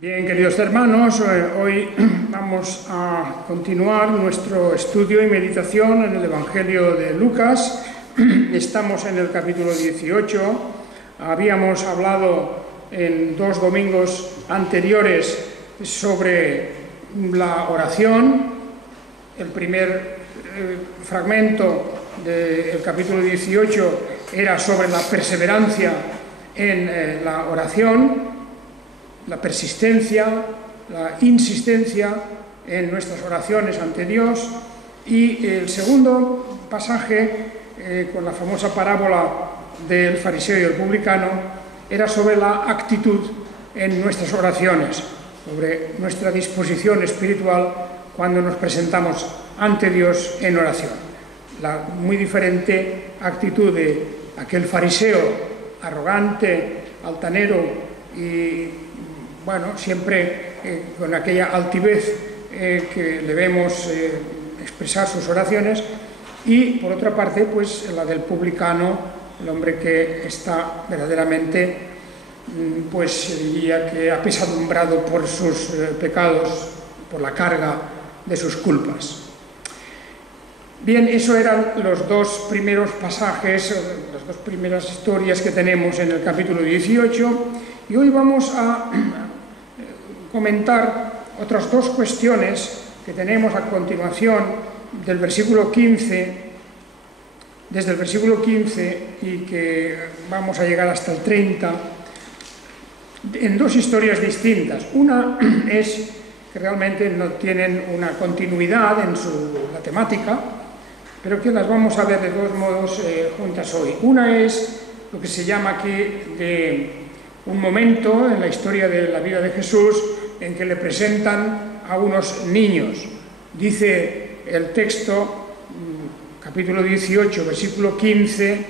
Bien, queridos hermanos, hoy vamos a continuar nuestro estudio y meditación en el Evangelio de Lucas. Estamos en el capítulo 18. Habíamos hablado en 2 domingos anteriores sobre la oración. El primer fragmento del capítulo 18 era sobre la perseverancia en la oración, la persistencia, la insistencia en nuestras oraciones ante Dios. Y el segundo pasaje, con la famosa parábola del fariseo y el publicano, era sobre la actitud en nuestras oraciones, sobre nuestra disposición espiritual cuando nos presentamos ante Dios en oración. La muy diferente actitud de aquel fariseo arrogante, altanero y siempre con aquella altivez que le vemos expresar sus oraciones, y por otra parte, pues la del publicano, el hombre que está verdaderamente, diría que apesadumbrado por sus pecados, por la carga de sus culpas. Bien, eso eran los 2 primeros pasajes, las 2 primeras historias que tenemos en el capítulo 18, y hoy vamos a comentar otras 2 cuestiones que tenemos a continuación del versículo 15, desde el versículo 15, y que vamos a llegar hasta el 30, en 2 historias distintas. Una es que realmente no tienen una continuidad en la temática, pero que las vamos a ver de todos modos juntas hoy. Una es lo que se llama aquí de un momento en la historia de la vida de Jesús en que le presentan a unos niños. Dice el texto, capítulo 18, versículo 15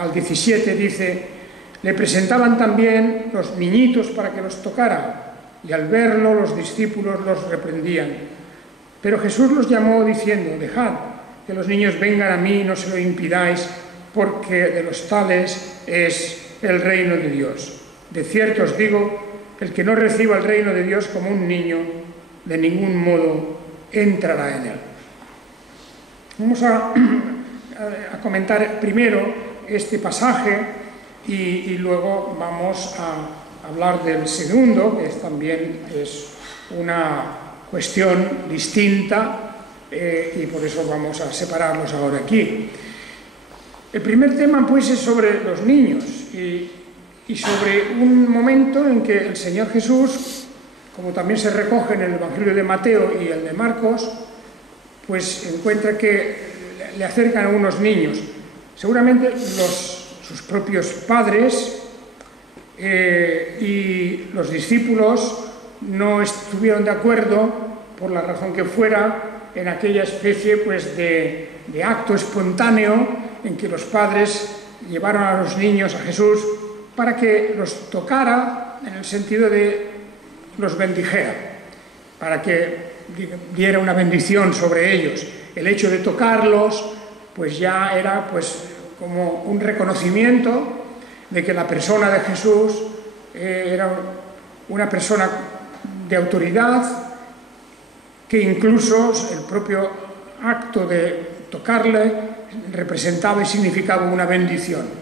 al 17, dice: le presentaban también los niñitos para que los tocaran, y al verlo los discípulos los reprendían. Pero Jesús los llamó diciendo: dejad que los niños vengan a mí, no se lo impidáis, porque de los tales es el reino de Dios. De cierto os digo, el que no reciba el reino de Dios como un niño, de ningún modo entrará en él. Vamos a comentar primero este pasaje y luego vamos a hablar del segundo, que también es una cuestión distinta, y por eso vamos a separarlos ahora aquí. El primer tema, pues, es sobre los niños y sobre un momento en que el Señor Jesús, como también se recoge en el Evangelio de Mateo y el de Marcos, pues encuentra que le acercan a unos niños. Seguramente sus propios padres y los discípulos no estuvieron de acuerdo, por la razón que fuera, en aquella especie de acto espontáneo en que los padres llevaron a los niños a Jesús para que los tocara, en el sentido de los bendijera, para que diera una bendición sobre ellos. El hecho de tocarlos pues ya era como un reconocimiento de que la persona de Jesús era una persona de autoridad, que incluso el propio acto de tocarle representaba y significaba una bendición.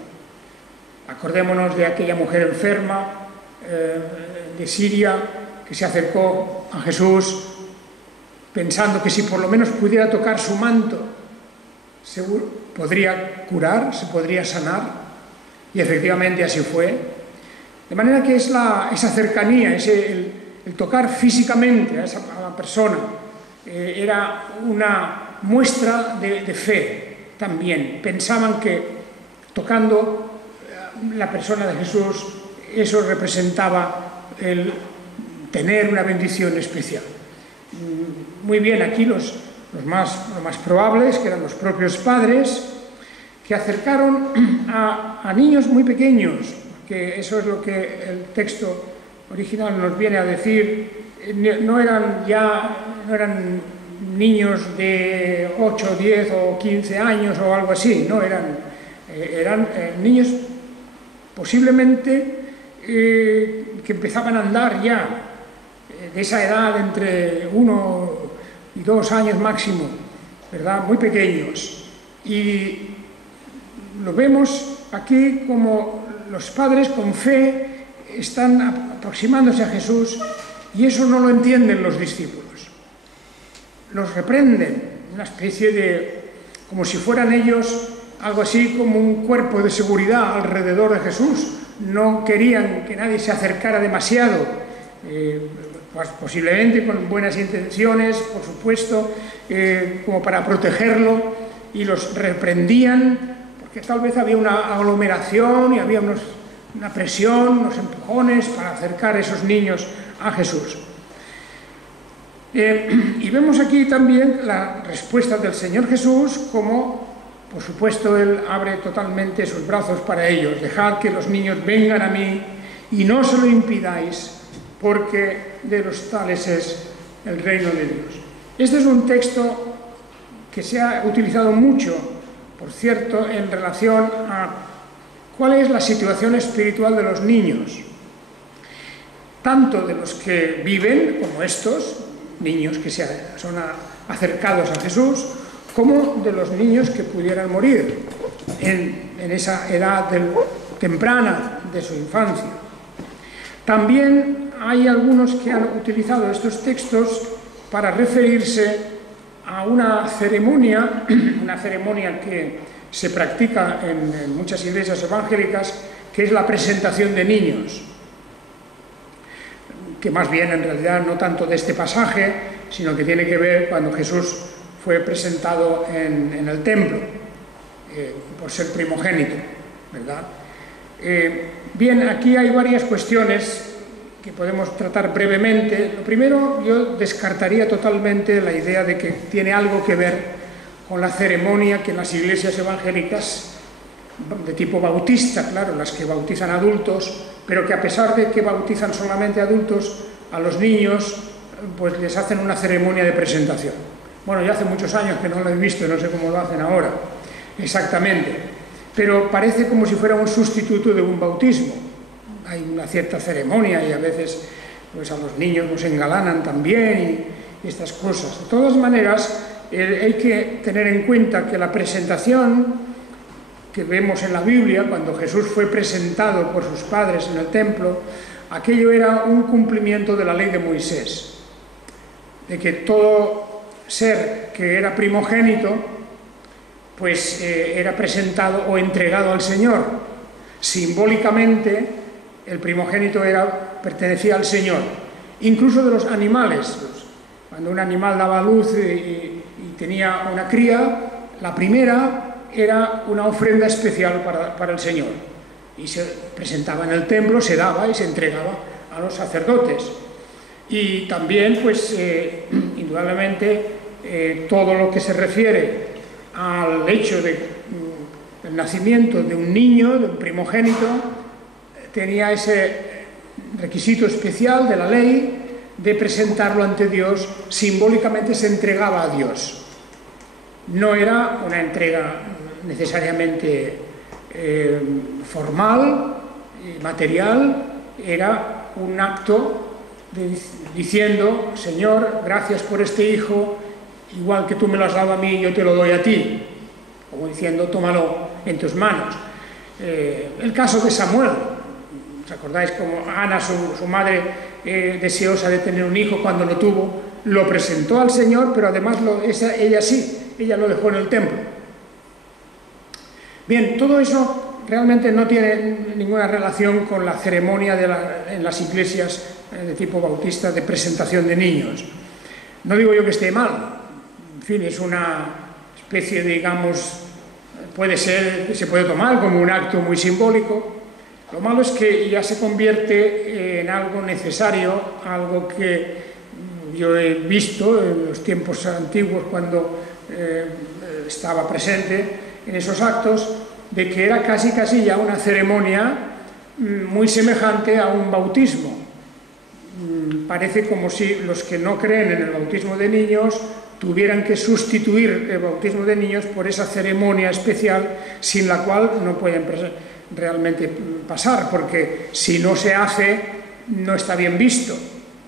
Acordémonos de aquella mujer enferma de Siria que se acercó a Jesús pensando que si por lo menos pudiera tocar su manto, seguro podría curar, se podría sanar, y efectivamente así fue. De manera que es esa cercanía, el tocar físicamente a la persona, era una muestra de fe también. Pensaban que tocando la persona de Jesús, eso representaba el tener una bendición especial. Muy bien, aquí lo más probable es que eran los propios padres que acercaron a niños muy pequeños, que eso es lo que el texto original nos viene a decir. No eran niños de 8, 10 o 15 años o algo así, no, eran niños posiblemente que empezaban a andar ya, de esa edad entre 1 y 2 años máximo, ¿verdad? Muy pequeños. Y lo vemos aquí como los padres con fe están aproximándose a Jesús y eso no lo entienden los discípulos. Los reprenden, una especie de, como si fueran ellos algo así como un cuerpo de seguridad alrededor de Jesús. No querían que nadie se acercara demasiado, pues posiblemente con buenas intenciones, por supuesto, como para protegerlo, y los reprendían porque tal vez había una aglomeración y había una presión, unos empujones para acercar a esos niños a Jesús. Y vemos aquí también la respuesta del Señor Jesús, como, por supuesto, Él abre totalmente sus brazos para ellos. Dejad que los niños vengan a mí y no se lo impidáis, porque de los tales es el reino de Dios. Este es un texto que se ha utilizado mucho, por cierto, en relación a cuál es la situación espiritual de los niños, tanto de los que viven, como estos, niños que son acercados a Jesús, como de los niños que pudieran morir en esa edad temprana de su infancia. También hay algunos que han utilizado estos textos para referirse a una ceremonia que se practica en muchas iglesias evangélicas, que es la presentación de niños, que más bien en realidad no tanto de este pasaje, sino que tiene que ver cuando Jesús fue presentado en el templo, por ser primogénito, ¿verdad? Bien, aquí hay varias cuestiones que podemos tratar brevemente. Lo primero, yo descartaría totalmente la idea de que tiene algo que ver con la ceremonia que en las iglesias evangélicas de tipo bautista, claro, las que bautizan adultos, pero que a pesar de que bautizan solamente adultos, a los niños pues les hacen una ceremonia de presentación. Bueno, ya hace muchos años que no lo he visto, no sé cómo lo hacen ahora exactamente, pero parece como si fuera un sustituto de un bautismo. Hay una cierta ceremonia y a veces pues a los niños los engalanan también y estas cosas. De todas maneras, hay que tener en cuenta que la presentación que vemos en la Biblia, cuando Jesús fue presentado por sus padres en el templo, aquello era un cumplimiento de la ley de Moisés, de que todo ser que era primogénito, pues era presentado o entregado al Señor. Simbólicamente, el primogénito pertenecía al Señor, incluso de los animales. Cuando un animal daba luz y tenía una cría, la primera era una ofrenda especial para el Señor, y se presentaba en el templo, se daba y se entregaba a los sacerdotes. Y también, pues, indudablemente, todo lo que se refiere al hecho del nacimiento de un niño, de un primogénito, tenía ese requisito especial de la ley de presentarlo ante Dios. Simbólicamente se entregaba a Dios. No era una entrega necesariamente formal, material, era un acto diciendo: Señor, gracias por este hijo, igual que tú me lo has dado a mí, yo te lo doy a ti, como diciendo, tómalo en tus manos. El caso de Samuel, ¿os acordáis cómo Ana, su madre, deseosa de tener un hijo, cuando lo tuvo, lo presentó al Señor, pero además ella lo dejó en el templo? Bien, todo eso realmente no tiene ninguna relación con la ceremonia en las iglesias de tipo bautista de presentación de niños. No digo yo que esté mal, en fin, es una especie de, digamos, se puede tomar como un acto muy simbólico. Lo malo es que ya se convierte en algo necesario, algo que yo he visto en los tiempos antiguos cuando estaba presente en esos actos, de que era casi ya una ceremonia muy semejante a un bautismo. Parece como si los que no creen en el bautismo de niños tuvieran que sustituir el bautismo de niños por esa ceremonia especial sin la cual no pueden realmente pasar, porque si no se hace, no está bien visto.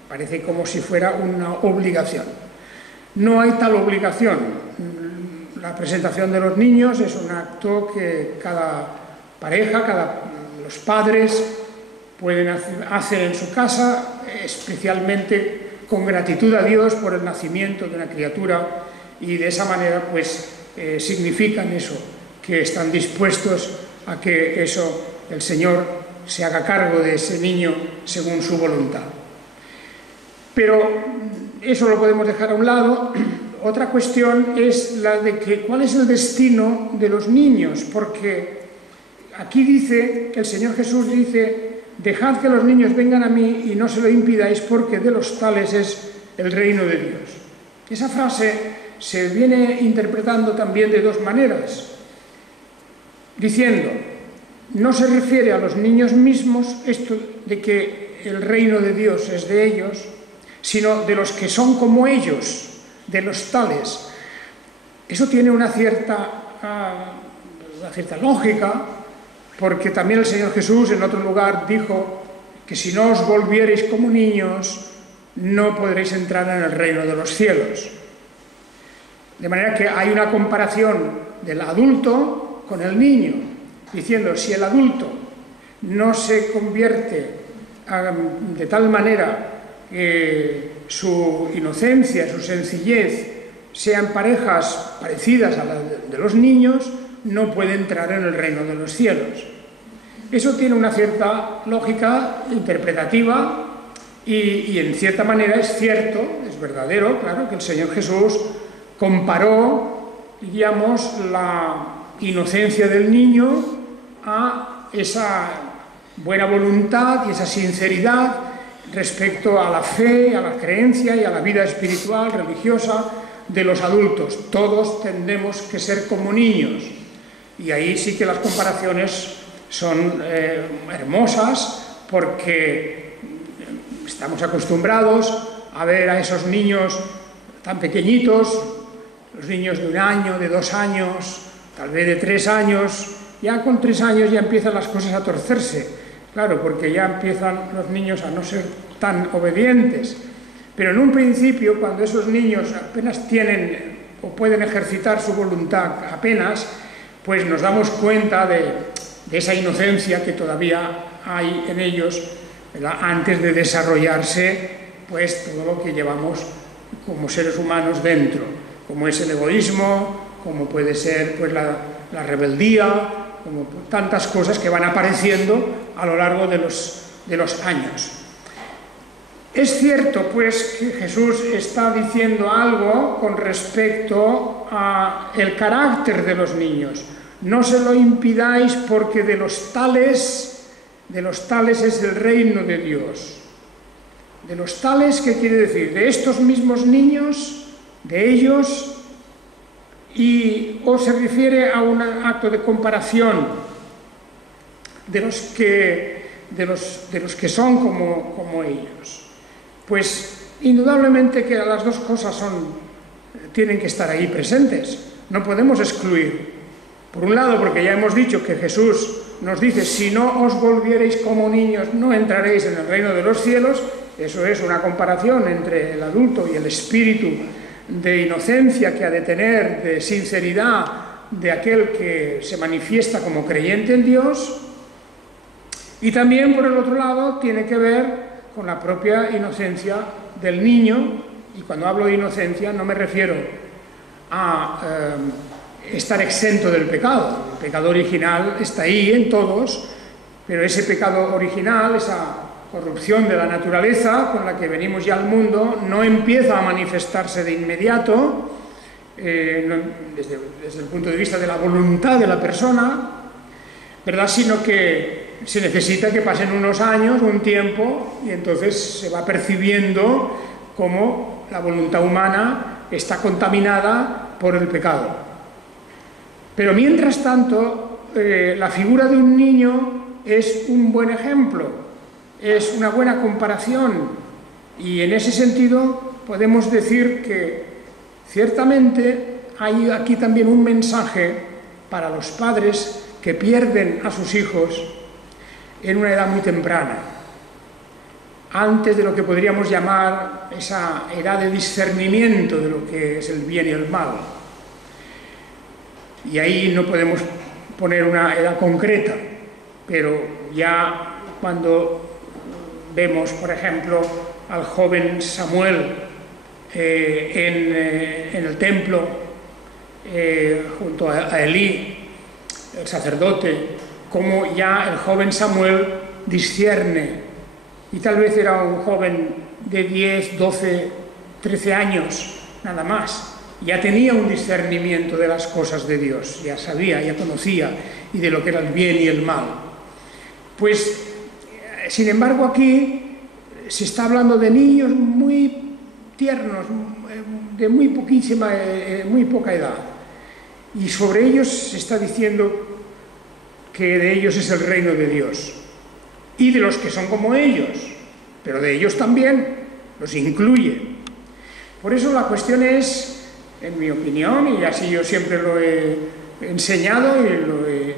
Parece como si fuera una obligación. No hay tal obligación. La presentación de los niños es un acto que cada pareja, los padres pueden hacer en su casa, especialmente con gratitud a Dios por el nacimiento de una criatura, y de esa manera pues significan eso, que están dispuestos a que el Señor se haga cargo de ese niño según su voluntad. Pero eso lo podemos dejar a un lado. Otra cuestión es la de cuál es el destino de los niños, porque aquí dice, el Señor Jesús dice: dejad que los niños vengan a mí y no se lo impidáis, porque de los tales es el reino de Dios. Esa frase se viene interpretando también de dos maneras, diciendo, no se refiere a los niños mismos, esto de que el reino de Dios es de ellos, sino de los que son como ellos, de los tales. Eso tiene una cierta lógica, porque también el Señor Jesús en otro lugar dijo que si no os volviereis como niños, no podréis entrar en el reino de los cielos. De manera que hay una comparación del adulto con el niño, diciendo, si el adulto no se convierte de tal manera que su inocencia, su sencillez sean parejas parecidas a las de los niños, no puede entrar en el reino de los cielos. Eso tiene una cierta lógica interpretativa y en cierta manera es cierto, es verdadero, claro, que el Señor Jesús comparó, diríamos, la inocencia del niño a esa buena voluntad y esa sinceridad respecto a la fe, a la creencia y a la vida espiritual, religiosa de los adultos. Todos tendemos que ser como niños. Y ahí sí que las comparaciones son hermosas, porque estamos acostumbrados a ver a esos niños tan pequeñitos, los niños de 1 año, de 2 años, tal vez de 3 años. Ya con 3 años ya empiezan las cosas a torcerse. Claro, porque ya empiezan los niños a no ser tan obedientes. Pero en un principio, cuando esos niños apenas tienen o pueden ejercitar su voluntad apenas, pues nos damos cuenta de esa inocencia que todavía hay en ellos, ¿verdad?, antes de desarrollarse pues todo lo que llevamos como seres humanos dentro, como es el egoísmo, como puede ser pues la rebeldía, como tantas cosas que van apareciendo a lo largo de los años. Es cierto, pues, que Jesús está diciendo algo con respecto al carácter de los niños. No se lo impidáis, porque de los tales es el reino de Dios. De los tales, ¿qué quiere decir? De estos mismos niños, de ellos, o se refiere a un acto de comparación de los que son como ellos. Pues indudablemente que las dos cosas tienen que estar ahí presentes, no podemos excluir. Por un lado, porque ya hemos dicho que Jesús nos dice, si no os volviereis como niños, no entraréis en el reino de los cielos. Eso es una comparación entre el adulto y el espíritu de inocencia que ha de tener, de sinceridad de aquel que se manifiesta como creyente en Dios. Y también, por el otro lado, tiene que ver con la propia inocencia del niño, y cuando hablo de inocencia no me refiero a estar exento del pecado. El pecado original está ahí en todos, pero ese pecado original, esa corrupción de la naturaleza con la que venimos ya al mundo, no empieza a manifestarse de inmediato, desde el punto de vista de la voluntad de la persona, ¿verdad?, sino que se necesita que pasen unos años, un tiempo, y entonces se va percibiendo cómo la voluntad humana está contaminada por el pecado. Pero mientras tanto, la figura de un niño es un buen ejemplo, es una buena comparación, y en ese sentido podemos decir que ciertamente hay aquí también un mensaje para los padres que pierden a sus hijos en una edad muy temprana, antes de lo que podríamos llamar esa edad de discernimiento de lo que es el bien y el mal. Y ahí no podemos poner una edad concreta, pero ya cuando vemos, por ejemplo, al joven Samuel en el templo, junto a Elí, el sacerdote, cómo ya el joven Samuel discierne, y tal vez era un joven de 10, 12, 13 años, nada más. Ya tenía un discernimiento de las cosas de Dios, ya sabía, ya conocía, y de lo que era el bien y el mal. Pues, sin embargo, aquí se está hablando de niños muy tiernos, de muy poca edad, y sobre ellos se está diciendo que de ellos es el reino de Dios, y de los que son como ellos, pero de ellos también, los incluye. Por eso la cuestión es, en mi opinión, y así yo siempre lo he enseñado y lo he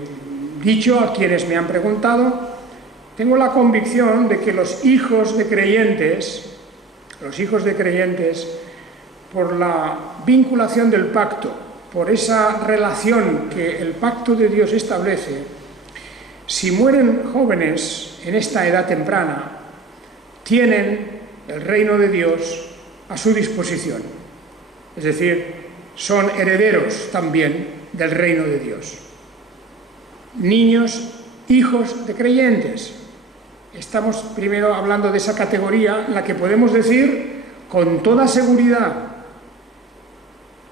dicho a quienes me han preguntado, tengo la convicción de que los hijos de creyentes, por la vinculación del pacto, por esa relación que el pacto de Dios establece, si mueren jóvenes en esta edad temprana, tienen el reino de Dios a su disposición. Es decir, son herederos también del reino de Dios. Niños, hijos de creyentes. Estamos primero hablando de esa categoría en la que podemos decir con toda seguridad: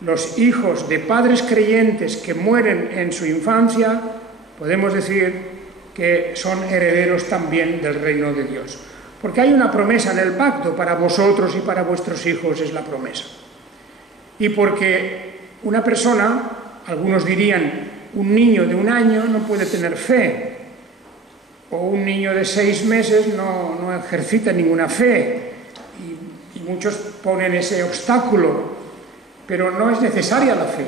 los hijos de padres creyentes que mueren en su infancia, podemos decir que son herederos también del reino de Dios. Porque hay una promesa en el pacto para vosotros y para vuestros hijos, es la promesa. Y porque una persona, algunos dirían, un niño de 1 año no puede tener fe, o un niño de 6 meses no ejercita ninguna fe, y muchos ponen ese obstáculo, pero no es necesaria la fe,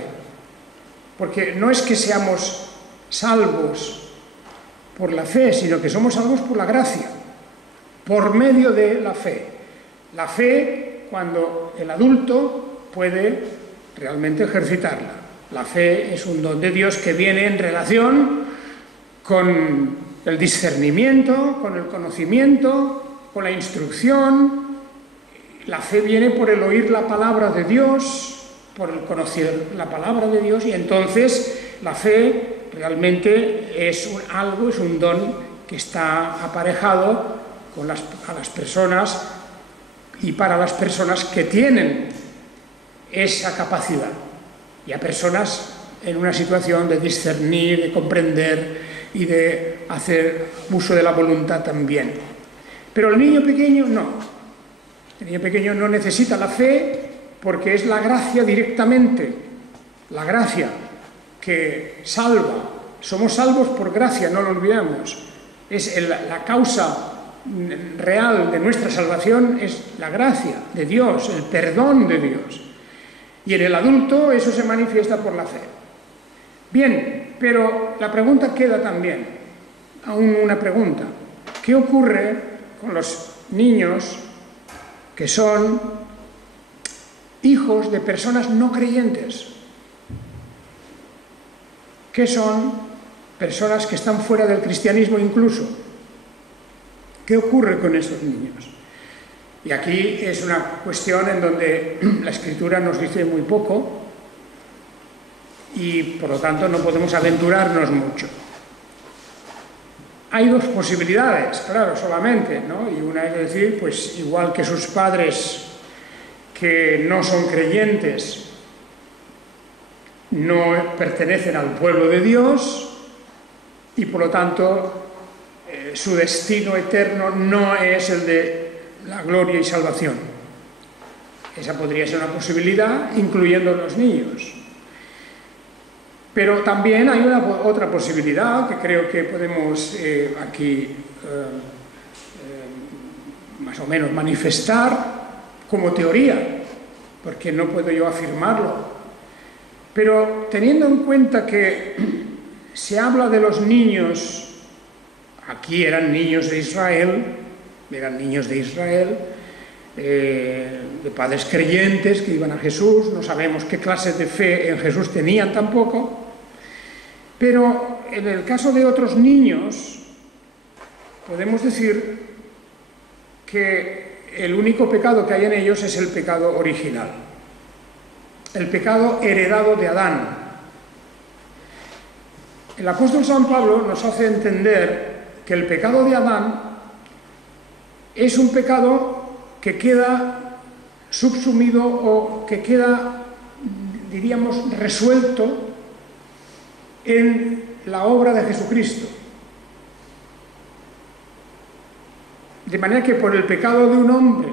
porque no es que seamos salvos por la fe, sino que somos salvos por la gracia, por medio de la fe. La fe cuando el adulto puede realmente ejercitarla. La fe es un don de Dios que viene en relación con el discernimiento, con el conocimiento, con la instrucción. La fe viene por el oír la palabra de Dios, por el conocer la palabra de Dios, y entonces la fe realmente es un don que está aparejado a las personas y para las personas que tienen esa capacidad, y a personas en una situación de discernir, de comprender y de hacer uso de la voluntad también. Pero el niño pequeño no. El niño pequeño no necesita la fe porque es la gracia directamente, la gracia que salva. Somos salvos por gracia, no lo olvidamos. Es la causa real de nuestra salvación, es la gracia de Dios, el perdón de Dios. Y en el adulto eso se manifiesta por la fe. Bien, pero la pregunta queda también, aún una pregunta. ¿Qué ocurre con los niños que son hijos de personas no creyentes? ¿Qué son personas que están fuera del cristianismo incluso? ¿Qué ocurre con esos niños? Y aquí es una cuestión en donde la Escritura nos dice muy poco y por lo tanto no podemos aventurarnos mucho. Hay dos posibilidades, claro, solamente, ¿no? Y una es decir, pues igual que sus padres que no son creyentes no pertenecen al pueblo de Dios y por lo tanto su destino eterno no es el de la gloria y salvación. Esa podría ser una posibilidad, incluyendo a los niños. Pero también hay otra posibilidad que creo que podemos aquí más o menos manifestar como teoría, porque no puedo yo afirmarlo. Pero teniendo en cuenta que se habla de los niños, aquí eran niños de Israel, de padres creyentes que iban a Jesús, no sabemos qué clase de fe en Jesús tenían tampoco, pero en el caso de otros niños podemos decir que el único pecado que hay en ellos es el pecado original, el pecado heredado de Adán. El apóstol San Pablo nos hace entender que el pecado de Adán es un pecado que queda subsumido o que queda, diríamos, resuelto en la obra de Jesucristo. De manera que por el pecado de un hombre,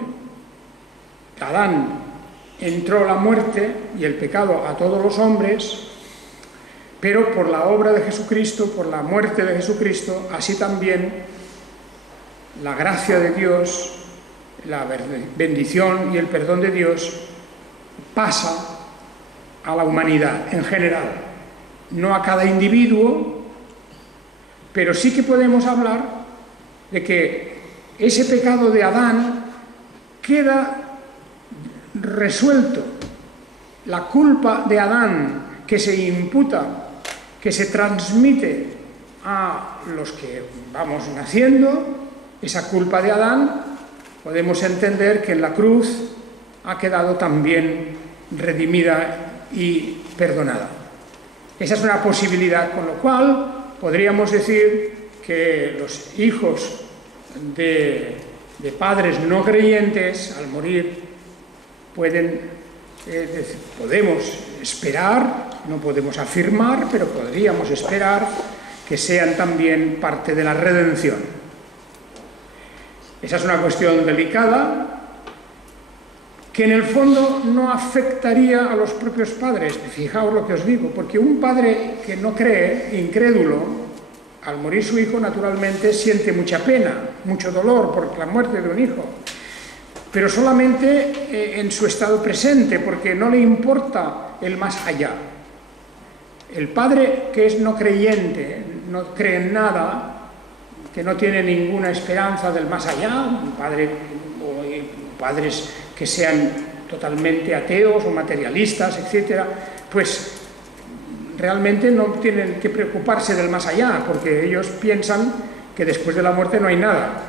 Adán, entró la muerte y el pecado a todos los hombres, pero por la obra de Jesucristo, por la muerte de Jesucristo, así también la gracia de Dios, la bendición y el perdón de Dios pasa a la humanidad en general, no a cada individuo, pero sí que podemos hablar de que ese pecado de Adán queda resuelto. La culpa de Adán que se imputa, que se transmite a los que vamos naciendo, esa culpa de Adán, podemos entender que en la cruz ha quedado también redimida y perdonada. Esa es una posibilidad, con lo cual podríamos decir que los hijos de padres no creyentes, al morir, podemos esperar, no podemos afirmar, pero podríamos esperar que sean también parte de la redención. Esa es una cuestión delicada que en el fondo no afectaría a los propios padres. Fijaos lo que os digo, porque un padre que no cree, incrédulo, al morir su hijo naturalmente siente mucha pena, mucho dolor por la muerte de un hijo, pero solamente en su estado presente, porque no le importa el más allá. El padre que es no creyente, no cree en nada, que no tiene ninguna esperanza del más allá, padres que sean totalmente ateos o materialistas, etc., pues realmente no tienen que preocuparse del más allá, porque ellos piensan que después de la muerte no hay nada.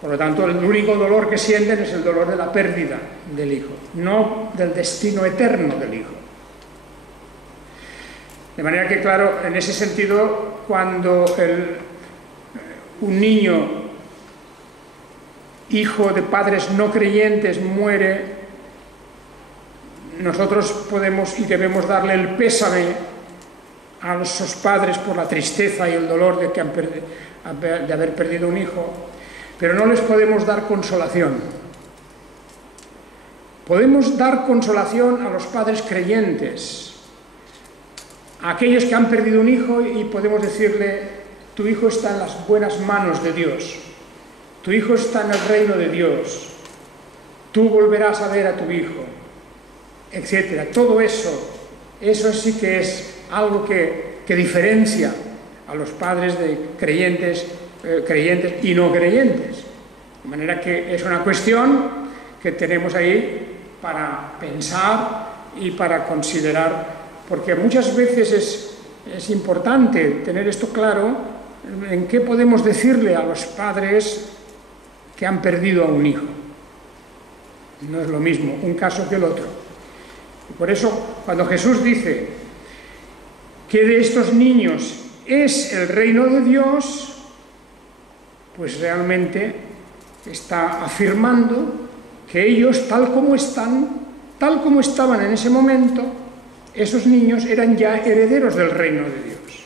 Por lo tanto, el único dolor que sienten es el dolor de la pérdida del hijo, no del destino eterno del hijo. De manera que, claro, en ese sentido, cuando un niño, hijo de padres no creyentes, muere, nosotros podemos y debemos darle el pésame a esos padres por la tristeza y el dolor de haber perdido un hijo, pero no les podemos dar consolación. Podemos dar consolación a los padres creyentes, a aquellos que han perdido un hijo, y podemos decirle: tu hijo está en las buenas manos de Dios, tu hijo está en el reino de Dios, tú volverás a ver a tu hijo, etc. Todo eso sí que es algo que diferencia a los padres de creyentes y no creyentes. De manera que es una cuestión que tenemos ahí para pensar y para considerar, porque muchas veces es importante tener esto claro, en qué podemos decirle a los padres que han perdido a un hijo. No es lo mismo un caso que el otro. Y por eso, cuando Jesús dice que de estos niños es el reino de Dios, pues realmente está afirmando que ellos, tal como estaban en ese momento, esos niños eran ya herederos del reino de Dios.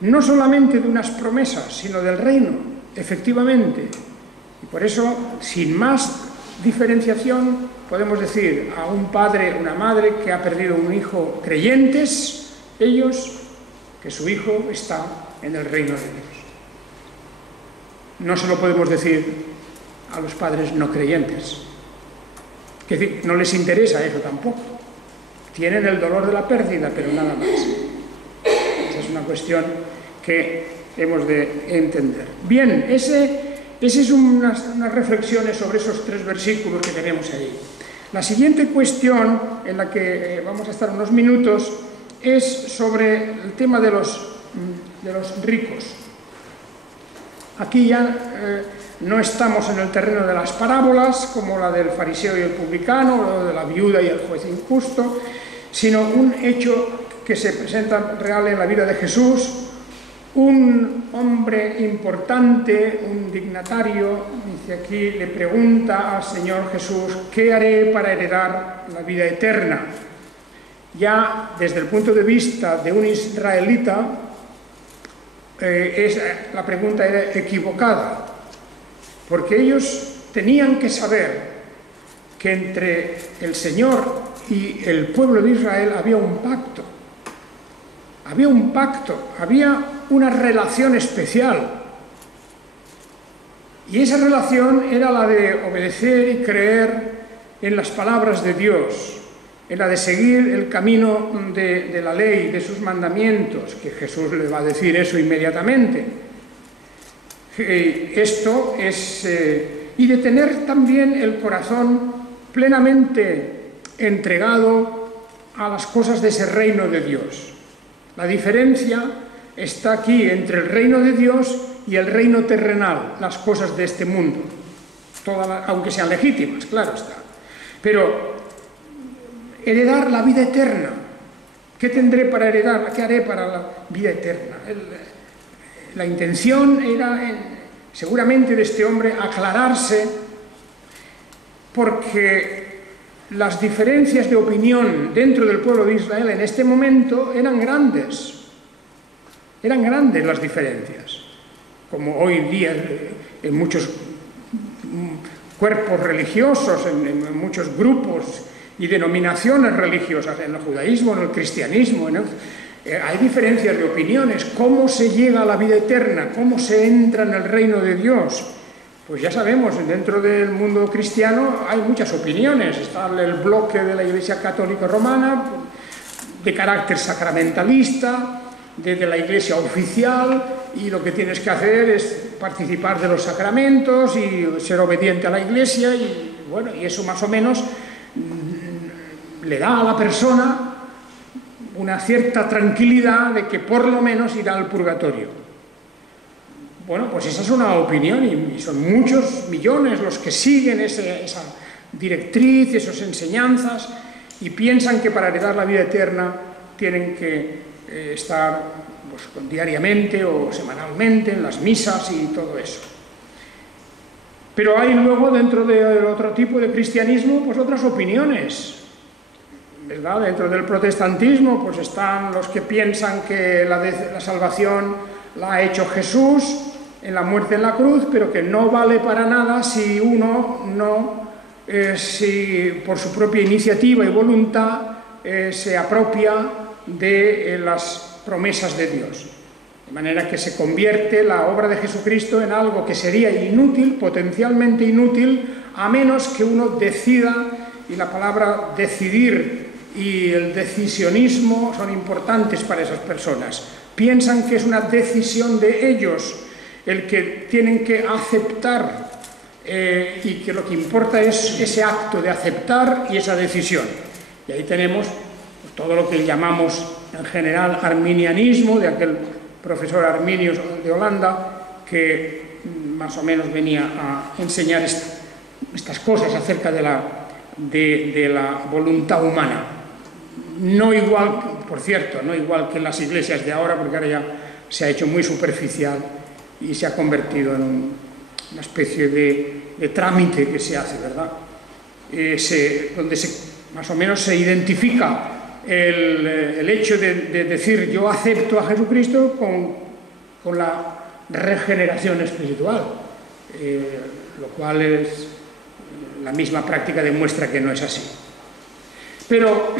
No solamente de unas promesas, sino del reino, efectivamente. Y por eso, sin más diferenciación, podemos decir a un padre, una madre que ha perdido un hijo creyentes, ellos, que su hijo está en el reino de Dios. No se lo podemos decir a los padres no creyentes. Es decir, no les interesa eso tampoco. Tienen el dolor de la pérdida, pero nada más. una cuestión que hemos de entender. Bien, esas son unas reflexiones sobre esos 3 versículos que tenemos ahí. La siguiente cuestión, en la que vamos a estar unos minutos, es sobre el tema de los ricos. Aquí ya no estamos en el terreno de las parábolas, como la del fariseo y el publicano, o de la viuda y el juez injusto, sino un hecho que se presenta real en la vida de Jesús. Un hombre importante, un dignatario, dice aquí, le pregunta al Señor Jesús: ¿qué haré para heredar la vida eterna? Ya desde el punto de vista de un israelita, la pregunta era equivocada, porque ellos tenían que saber que entre el Señor y el pueblo de Israel había un pacto. Había un pacto, había una relación especial. Y esa relación era la de obedecer y creer en las palabras de Dios, en la de seguir el camino de la ley, de sus mandamientos, que Jesús le va a decir eso inmediatamente. Esto es... y de tener también el corazón plenamente entregado a las cosas de ese reino de Dios. La diferencia está aquí entre el reino de Dios y el reino terrenal, las cosas de este mundo, aunque sean legítimas, claro está. Pero heredar la vida eterna, ¿qué tendré para heredar? ¿Qué haré para la vida eterna? La intención era, seguramente, de este hombre aclararse, porque las diferencias de opinión dentro del pueblo de Israel en este momento eran grandes. Eran grandes las diferencias, como hoy día en muchos cuerpos religiosos, en muchos grupos y denominaciones religiosas, en el judaísmo, en el cristianismo, hay diferencias de opiniones. ¿Cómo se llega a la vida eterna? ¿Cómo se entra en el reino de Dios? Pues ya sabemos, dentro del mundo cristiano hay muchas opiniones. Está el bloque de la Iglesia Católica Romana, de carácter sacramentalista, de la Iglesia oficial, y lo que tienes que hacer es participar de los sacramentos y ser obediente a la Iglesia, y bueno, y eso más o menos le da a la persona una cierta tranquilidad de que por lo menos irá al purgatorio. Bueno, pues esa es una opinión, y son muchos millones los que siguen esa directriz, esas enseñanzas, y piensan que para heredar la vida eterna tienen que estar pues, diariamente o semanalmente en las misas y todo eso. Pero hay luego, dentro de otro tipo de cristianismo, pues otras opiniones, ¿verdad? Dentro del protestantismo pues están los que piensan que la salvación la ha hecho Jesús en la muerte en la cruz, pero que no vale para nada si uno no, si por su propia iniciativa y voluntad se apropia de las promesas de Dios. De manera que se convierte la obra de Jesucristo en algo que sería inútil, potencialmente inútil, a menos que uno decida, y la palabra decidir y el decisionismo son importantes para esas personas. Piensan que es una decisión de ellos el que tienen que aceptar, y que lo que importa es ese acto de aceptar y esa decisión. Y ahí tenemos todo lo que llamamos en general arminianismo, de aquel profesor Arminio de Holanda, que más o menos venía a enseñar estas cosas acerca de la voluntad humana. No igual, por cierto, no igual que en las iglesias de ahora, porque ahora ya se ha hecho muy superficial y se ha convertido en una especie de trámite que se hace, ¿verdad? Donde más o menos se identifica el hecho de decir yo acepto a Jesucristo con la regeneración espiritual, lo cual es la misma práctica demuestra que no es así. Pero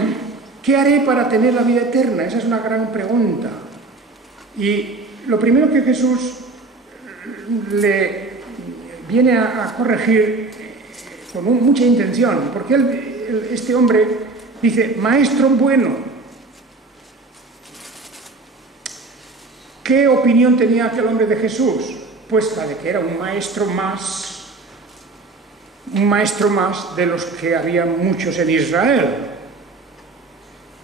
¿qué haré para tener la vida eterna? Esa es una gran pregunta. Y lo primero que Jesús le viene a corregir con mucha intención, porque este hombre dice, maestro bueno. ¿Qué opinión tenía aquel hombre de Jesús? Pues la de que era un maestro más de los que había muchos en Israel.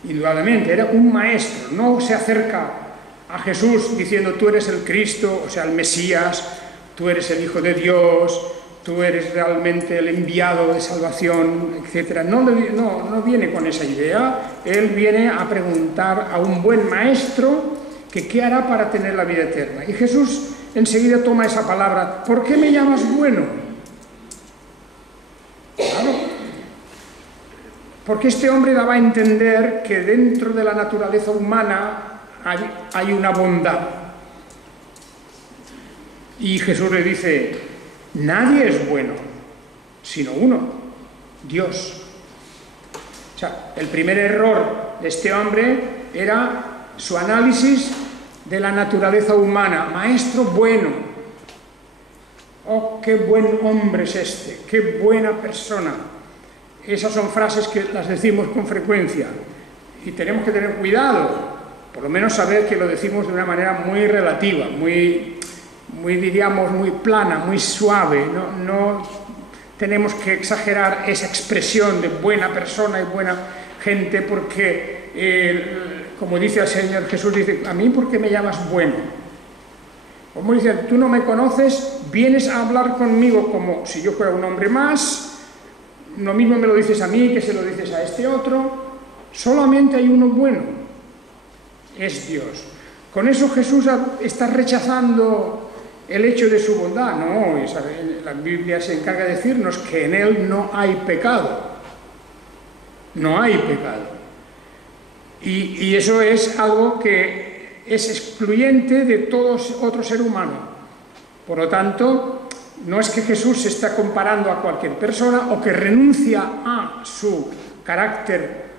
Indudablemente, era un maestro. No se acerca a Jesús diciendo: tú eres el Cristo, o sea, el Mesías, tú eres el Hijo de Dios, tú eres realmente el enviado de salvación, etc. No viene con esa idea. Él viene a preguntar a un buen maestro que qué hará para tener la vida eterna. Y Jesús enseguida toma esa palabra: ¿por qué me llamas bueno? Claro, porque este hombre daba a entender que dentro de la naturaleza humana hay una bondad. Y Jesús le dice: nadie es bueno, sino uno, Dios. O sea, el primer error de este hombre era su análisis de la naturaleza humana. Maestro bueno. Oh, qué buen hombre es este, qué buena persona. Esas son frases que las decimos con frecuencia y tenemos que tener cuidado, por lo menos saber que lo decimos de una manera muy relativa, diríamos, muy plana, muy suave. No tenemos que exagerar esa expresión de buena persona y buena gente, porque como dice el Señor Jesús, dice: a mí, ¿por qué me llamas bueno? Como dice: tú no me conoces, vienes a hablar conmigo como si yo fuera un hombre más, lo mismo me lo dices a mí que se lo dices a este otro. Solamente hay uno bueno, es Dios. Con eso Jesús está rechazando el hecho de su bondad. No, la Biblia se encarga de decirnos que en Él no hay pecado. No hay pecado. Y eso es algo que es excluyente de todo otro ser humano. Por lo tanto, no es que Jesús se está comparando a cualquier persona o que renuncia a su carácter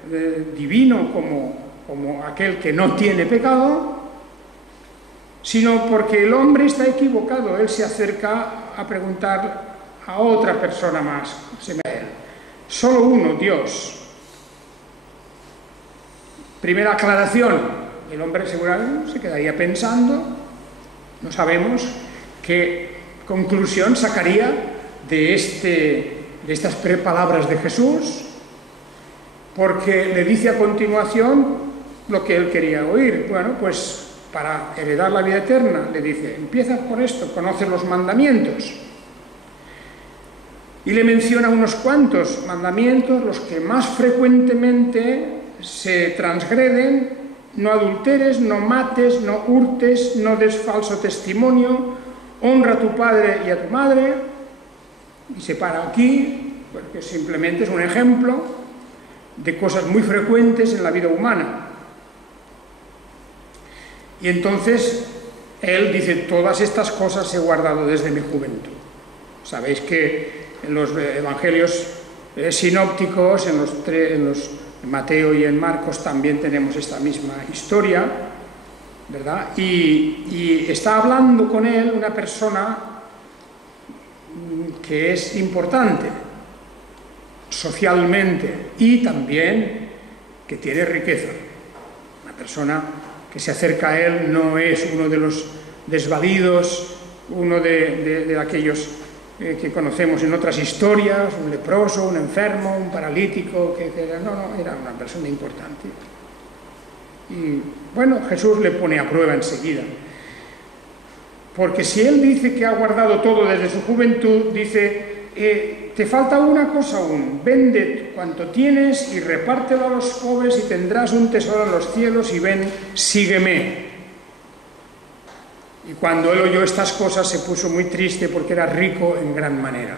divino como aquel que no tiene pecado, sino porque el hombre está equivocado. Él se acerca a preguntar a otra persona más. Solo uno, Dios. Primera aclaración: el hombre seguramente se quedaría pensando, no sabemos qué conclusión sacaría de estas palabras de Jesús, porque le dice a continuación lo que él quería oír. Bueno, pues para heredar la vida eterna, le dice: empieza por esto, conoce los mandamientos. Y le menciona unos cuantos mandamientos, los que más frecuentemente se transgreden: no adulteres, no mates, no hurtes, no des falso testimonio, honra a tu padre y a tu madre. Y se para aquí, porque simplemente es un ejemplo de cosas muy frecuentes en la vida humana. Y entonces él dice: todas estas cosas he guardado desde mi juventud. Sabéis que en los evangelios sinópticos, en los Mateo y en Marcos, también tenemos esta misma historia, ¿verdad? Y está hablando con él una persona que es importante socialmente y también que tiene riqueza. Una persona que se acerca a él no es uno de los desvalidos, uno de aquellos que conocemos en otras historias, un leproso, un enfermo, un paralítico, no, era una persona importante. Y bueno, Jesús le pone a prueba enseguida, porque si él dice que ha guardado todo desde su juventud, dice: te falta una cosa aún, vende cuanto tienes y repártelo a los pobres y tendrás un tesoro en los cielos, y ven, sígueme. Y cuando él oyó estas cosas se puso muy triste, porque era rico en gran manera.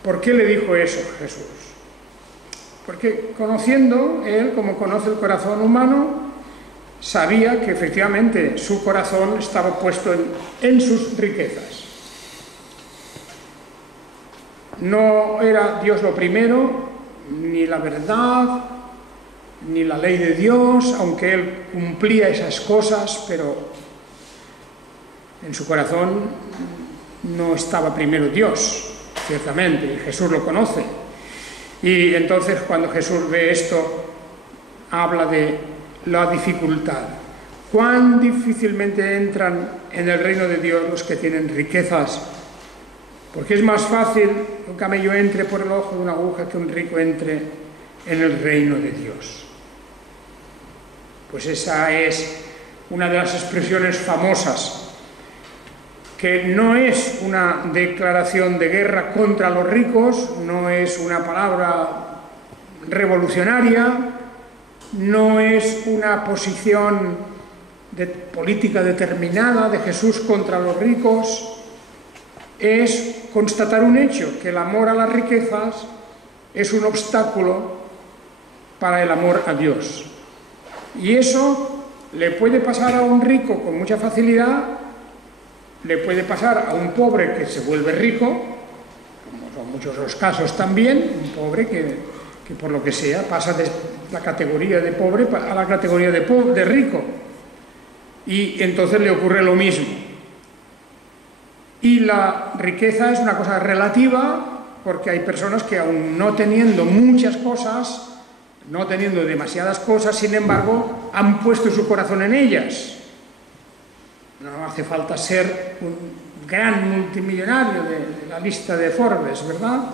¿Por qué le dijo eso Jesús? Porque conociendo él, como conoce el corazón humano, sabía que efectivamente su corazón estaba puesto en sus riquezas. No era Dios lo primero, ni la verdad, ni la ley de Dios, aunque él cumplía esas cosas, pero en su corazón no estaba primero Dios, ciertamente, y Jesús lo conoce. Y entonces, cuando Jesús ve esto, habla de la dificultad. Cuán difícilmente entran en el reino de Dios los que tienen riquezas, porque es más fácil que un camello entre por el ojo de una aguja que un rico entre en el reino de Dios. Pues esa es una de las expresiones famosas, que no es una declaración de guerra contra los ricos, no es una palabra revolucionaria, no es una posición de política determinada de Jesús contra los ricos, es constatar un hecho, que el amor a las riquezas es un obstáculo para el amor a Dios. Y eso le puede pasar a un rico con mucha facilidad, le puede pasar a un pobre que se vuelve rico, como son muchos los casos también, un pobre que por lo que sea pasa de la categoría de pobre a la categoría de rico. Y entonces le ocurre lo mismo. Y la riqueza es una cosa relativa, porque hay personas que aun no teniendo muchas cosas, no teniendo demasiadas cosas, sin embargo, han puesto su corazón en ellas. No hace falta ser un gran multimillonario de la lista de Forbes, ¿verdad?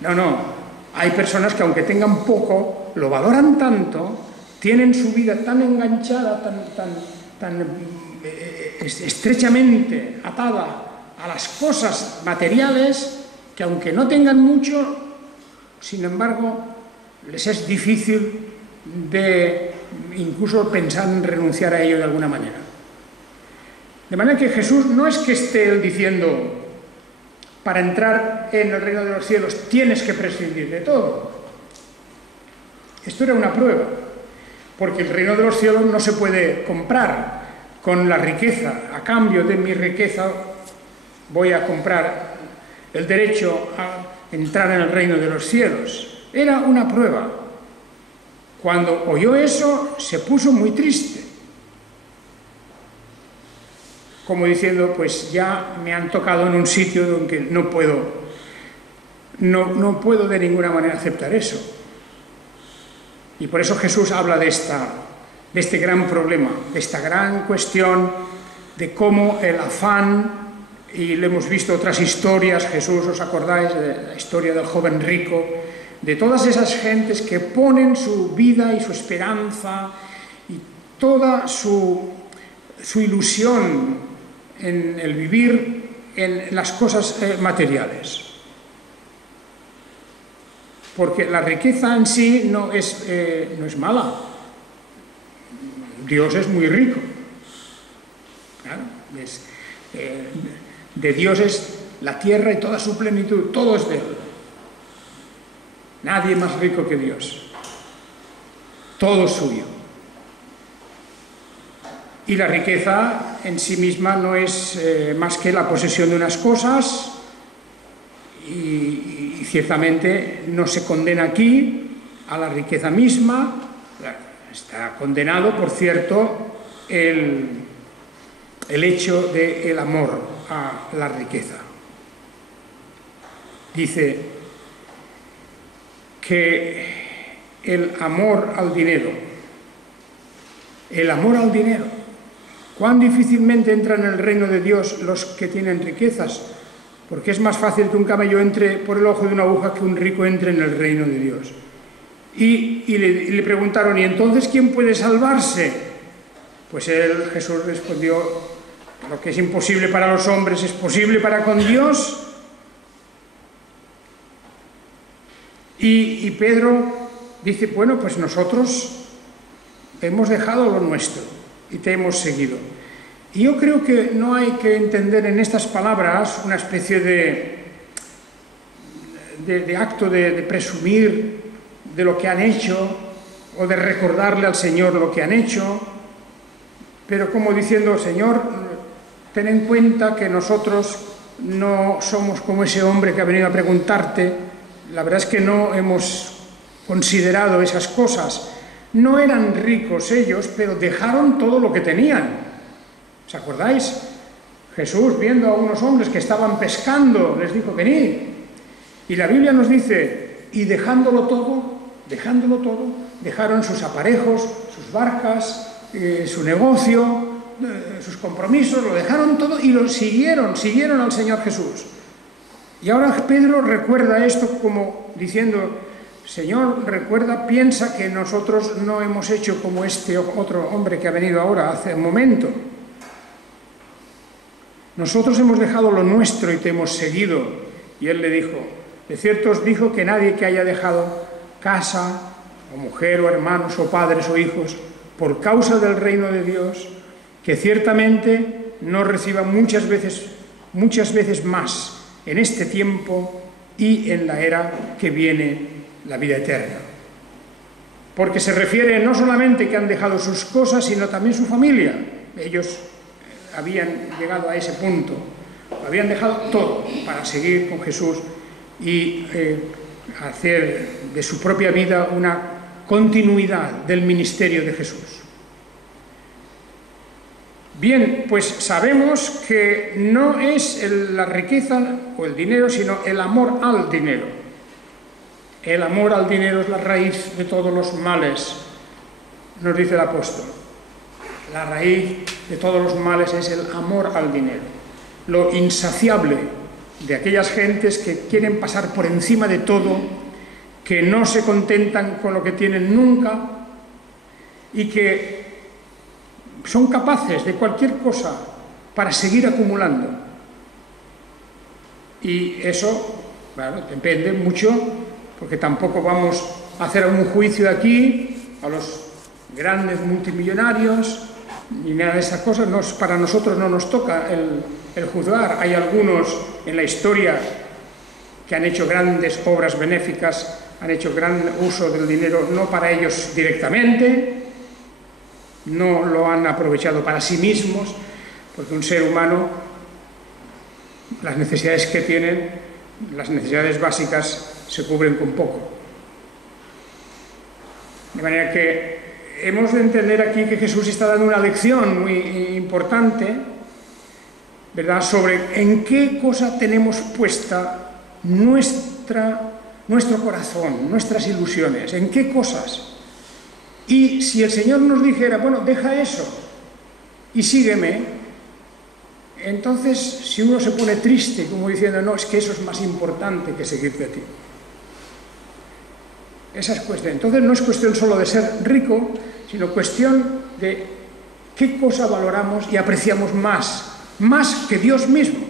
No. Hay personas que aunque tengan poco, lo valoran tanto, tienen su vida tan enganchada, tan estrechamente atada a las cosas materiales, que aunque no tengan mucho, sin embargo, les es difícil de incluso pensar en renunciar a ello de alguna manera. De manera que Jesús no es que esté él diciendo, para entrar en el reino de los cielos tienes que prescindir de todo. Esto era una prueba, porque el reino de los cielos no se puede comprar con la riqueza. A cambio de mi riqueza voy a comprar el derecho a entrar en el reino de los cielos. Era una prueba. Cuando oyó eso, se puso muy triste, como diciendo, pues ya me han tocado en un sitio donde no puedo de ninguna manera aceptar eso. Y por eso Jesús habla de este gran problema, de esta gran cuestión de cómo el afán, y le hemos visto otras historias, Jesús, ¿os acordáis de la historia del joven rico? De todas esas gentes que ponen su vida y su esperanza y toda su ilusión en el vivir en las cosas materiales. Porque la riqueza en sí no es mala. Dios es muy rico. Claro, de Dios es la tierra y toda su plenitud, todo es de Él. Nadie más rico que Dios. Todo es suyo. Y la riqueza en sí misma no es más que la posesión de unas cosas, y ciertamente no se condena aquí a la riqueza misma. Está condenado, por cierto, el hecho del amor a la riqueza. Dice que el amor al dinero, cuán difícilmente entran en el reino de Dios los que tienen riquezas, porque es más fácil que un camello entre por el ojo de una aguja que un rico entre en el reino de Dios. Y le preguntaron, ¿y entonces quién puede salvarse? Pues Jesús respondió, lo que es imposible para los hombres es posible para con Dios. Y Pedro dice, bueno, pues nosotros hemos dejado lo nuestro y te hemos seguido. Y yo creo que no hay que entender en estas palabras una especie de acto de presumir de lo que han hecho o de recordarle al Señor lo que han hecho, pero como diciendo, Señor, ten en cuenta que nosotros no somos como ese hombre que ha venido a preguntarte. La verdad es que no hemos considerado esas cosas. No eran ricos ellos, pero dejaron todo lo que tenían. ¿Os acordáis? Jesús, viendo a unos hombres que estaban pescando, les dijo, venid. Y la Biblia nos dice, y dejándolo todo, dejándolo todo, dejaron sus aparejos, sus barcas, su negocio, sus compromisos, lo dejaron todo y lo siguieron al Señor Jesús. Y ahora Pedro recuerda esto como diciendo: Señor, recuerda, piensa que nosotros no hemos hecho como este otro hombre que ha venido ahora hace un momento. Nosotros hemos dejado lo nuestro y te hemos seguido. Y él le dijo: de cierto os digo que nadie que haya dejado casa, o mujer, o hermanos, o padres, o hijos, por causa del reino de Dios, que ciertamente no reciba muchas veces más en este tiempo y en la era que viene, la vida eterna. Porque se refiere no solamente que han dejado sus cosas, sino también su familia. Ellos habían llegado a ese punto, habían dejado todo para seguir con Jesús y hacer de su propia vida una continuidad del ministerio de Jesús. Bien, pues sabemos que no es la riqueza o el dinero, sino el amor al dinero. El amor al dinero es la raíz de todos los males, nos dice el apóstol. La raíz de todos los males es el amor al dinero. Lo insaciable de aquellas gentes que quieren pasar por encima de todo, que no se contentan con lo que tienen nunca y que son capaces de cualquier cosa para seguir acumulando. Y eso, claro, depende mucho, porque tampoco vamos a hacer un juicio aquí a los grandes multimillonarios ni nada de esas cosas. Para nosotros no nos toca el juzgar. Hay algunos en la historia que han hecho grandes obras benéficas, han hecho gran uso del dinero, no para ellos directamente, no lo han aprovechado para sí mismos, porque un ser humano, las necesidades que tienen, las necesidades básicas, se cubren con poco. De manera que hemos de entender aquí que Jesús está dando una lección muy importante, ¿verdad?, sobre en qué cosa tenemos puesta nuestro corazón, nuestras ilusiones, en qué cosas. Y si el Señor nos dijera: bueno, deja eso y sígueme, entonces si uno se pone triste, como diciendo: no, es que eso es más importante que seguirte a ti. Esa es cuestión. Entonces no es cuestión solo de ser rico, sino cuestión de qué cosa valoramos y apreciamos más que Dios mismo,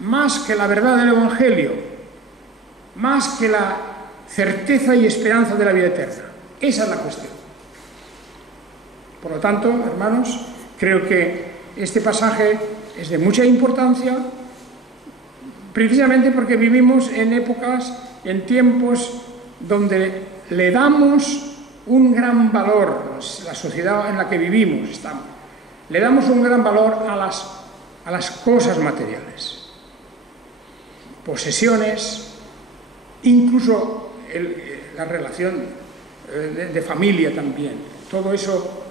más que la verdad del Evangelio, más que la certeza y esperanza de la vida eterna. Esa es la cuestión. Por lo tanto, hermanos, creo que este pasaje es de mucha importancia, precisamente porque vivimos en épocas, en tiempos donde le damos un gran valor, la sociedad en la que vivimos, le damos un gran valor a las cosas materiales, posesiones, incluso la relación de familia también. Todo eso,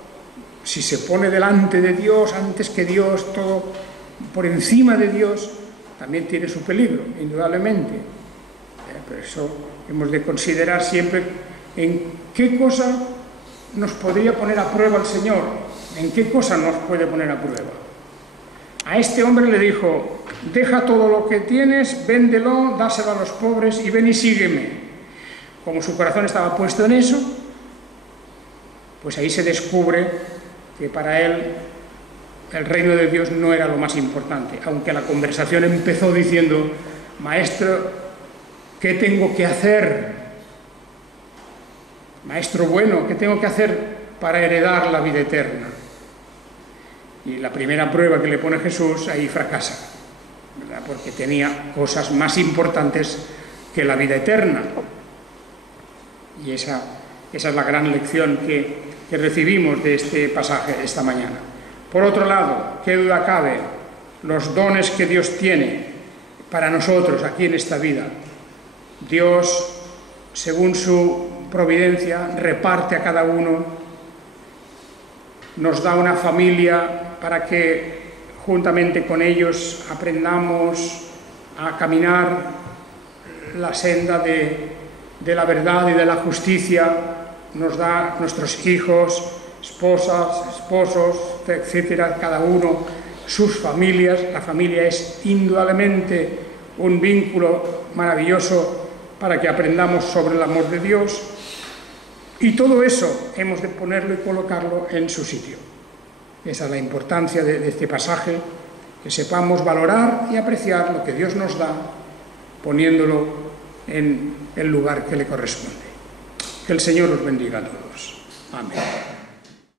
si se pone delante de Dios, antes que Dios, todo por encima de Dios, también tiene su peligro, indudablemente. Por eso hemos de considerar siempre en qué cosa nos podría poner a prueba el Señor, en qué cosa nos puede poner a prueba. A este hombre le dijo: deja todo lo que tienes, véndelo, dáselo a los pobres y ven y sígueme. Como su corazón estaba puesto en eso, pues ahí se descubre que para él el reino de Dios no era lo más importante, aunque la conversación empezó diciendo: maestro, ¿qué tengo que hacer? Maestro bueno, ¿qué tengo que hacer para heredar la vida eterna? Y la primera prueba que le pone Jesús, ahí fracasa, ¿verdad?, porque tenía cosas más importantes que la vida eterna. Y esa es la gran lección que recibimos de este pasaje esta mañana. Por otro lado, qué duda cabe, los dones que Dios tiene para nosotros aquí en esta vida. Dios, según su providencia, reparte a cada uno, nos da una familia para que juntamente con ellos aprendamos a caminar la senda de de la verdad y de la justicia nos da nuestros hijos, esposas, esposos, etcétera, cada uno, sus familias. La familia es indudablemente un vínculo maravilloso para que aprendamos sobre el amor de Dios. Y todo eso hemos de ponerlo y colocarlo en su sitio. Esa es la importancia de este pasaje, que sepamos valorar y apreciar lo que Dios nos da, poniéndolo en el lugar que le corresponde. Que el Señor os bendiga a todos. Amén.